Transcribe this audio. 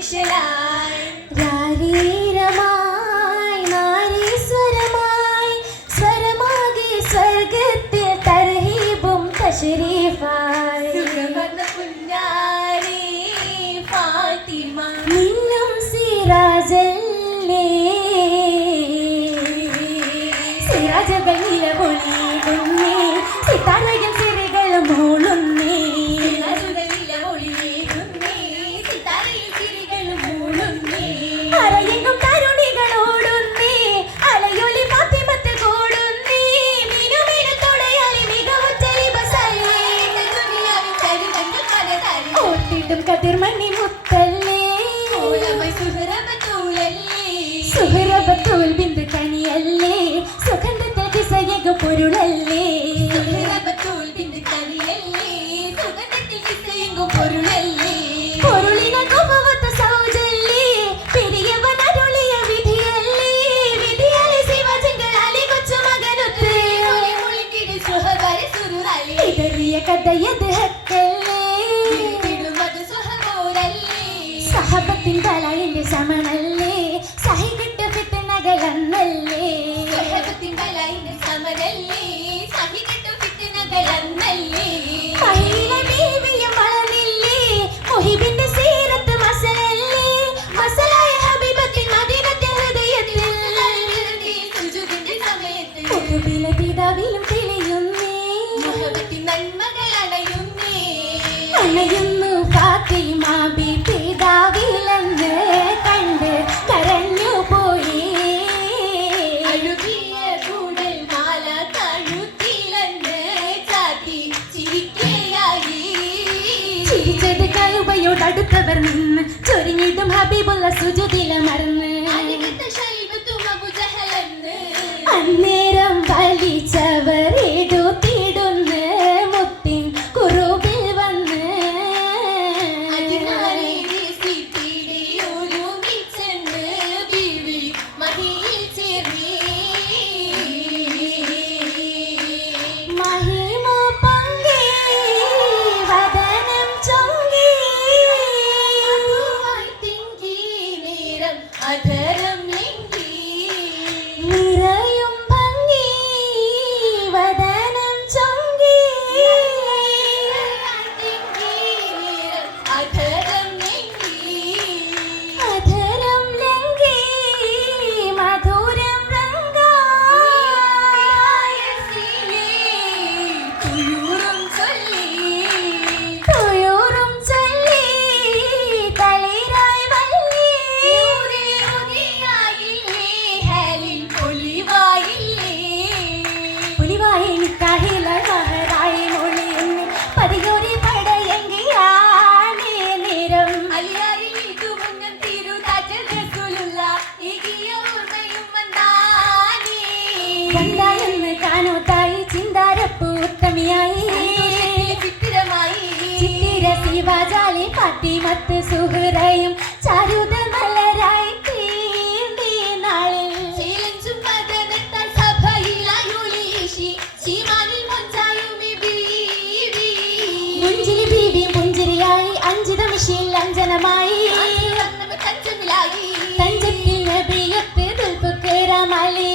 നിശലായി രാരീരമായി നാരീശ്വരമായി സ്വരമാകെ സ്വർഗത്തിൽ തർഹീബും തശ്രീഫായി സുഖവർണ്ണ പുന്നാരി ഫാത്തിമ നിന്നും സിറാജല്ലേ സിറാജകൾ നിലപൊളിയിടുന്നേ സിതാരകൾ സിരകൾ മൂളുന്നേ അരയെങ്കും തരുണികളോടുന്നേ അലയൊലി ഫാത്തിമത്ത് കൂടുന്നേ മിനുമിനു തുണയാലി മികവുറ്റ ലിബസല്ലേ ഓട്ടിട്ടും കതിർമണി മുത്തല്ലേ സുഹറബത്തൂൽ ബിന്ദു കണിയല്ലേ സുഗന്ധത്തിൽ ദിശയകു പൊരുളല്ലേ പൊരുളിനെ കോപവത്ത സൗജല്ലേ പെരിയവൻ അരുളിയ വിധിയല്ലേ വിധിയല്ലേ ശിവജങ്കൽ അലി കൊച്ചു മകനൊത്ത് ഇതറിയ കഥയത് ഹക്കല്ലേ സഹബത്തിൻ തലയിന്റെ സമനല്ലേ സഹികിട്ട് ഫിത്നകളന്നല്ലേ മഹിയിലെ ബീവിയും വളർന്നില്ലേ മുഹിബിന്റെ സീറത്ത് മസലല്ലേ മസലായ ഹബീബത്തിൻ മദീനത്തെ ഹൃദയത്തിൽ മുഖബിലെ പിതാവിലും തെളിയുന്നേ അണയുന്നു ഫാത്തിമ ബി പിതാവിലെന്ന് കണ്ട് കരഞ്ഞു പോയി ചിരിച്ചത് കഴുബയോടടുത്തവർ നിന്ന് ചൊരിഞ്ഞിട്ടും ഹബീബുള്ള സുജുദിലമർന്ന് അന്നേരം വലിച്ചവർ എടുത്തിടുന്ന് മുത്തിൻ കുറുബിൽ വന്ന് മഹിമ പങ്കി വദനം ചൊങ്കി അധരം ലിംഗി നിറയും ഭംഗി വദനം ചൊങ്കി അധരം ലിംഗി അധരം ലംഘി മധുരം തുയൂറും ചൊല്ലി തുയൂറും ചൊല്ലി തളിരായി വല്ലി പുലിവായി നിക്കാഹില മഹറായി മൊഴിയുന്നു പതിയൊരു പടയെങ്കിയാണേ നേരം കണ്ടായെന്ന് കാണൂത്തായി ചിന്താരപ്പൂ ഉത്തമിയായി ചിത്തിര ശിവജാലി ഫാത്തിമത്ത് സുഹറയും ചാരുത മലരായി തീണ്ടി നാളിൽ മുഞ്ചിരി ബീവി പുഞ്ചിരിയായി അഞ്ചിത മിഷിൽ അഞ്ജനമായി തഞ്ചത്തിൽ നബിയത്ത് ദുൽഫുക്കറമലി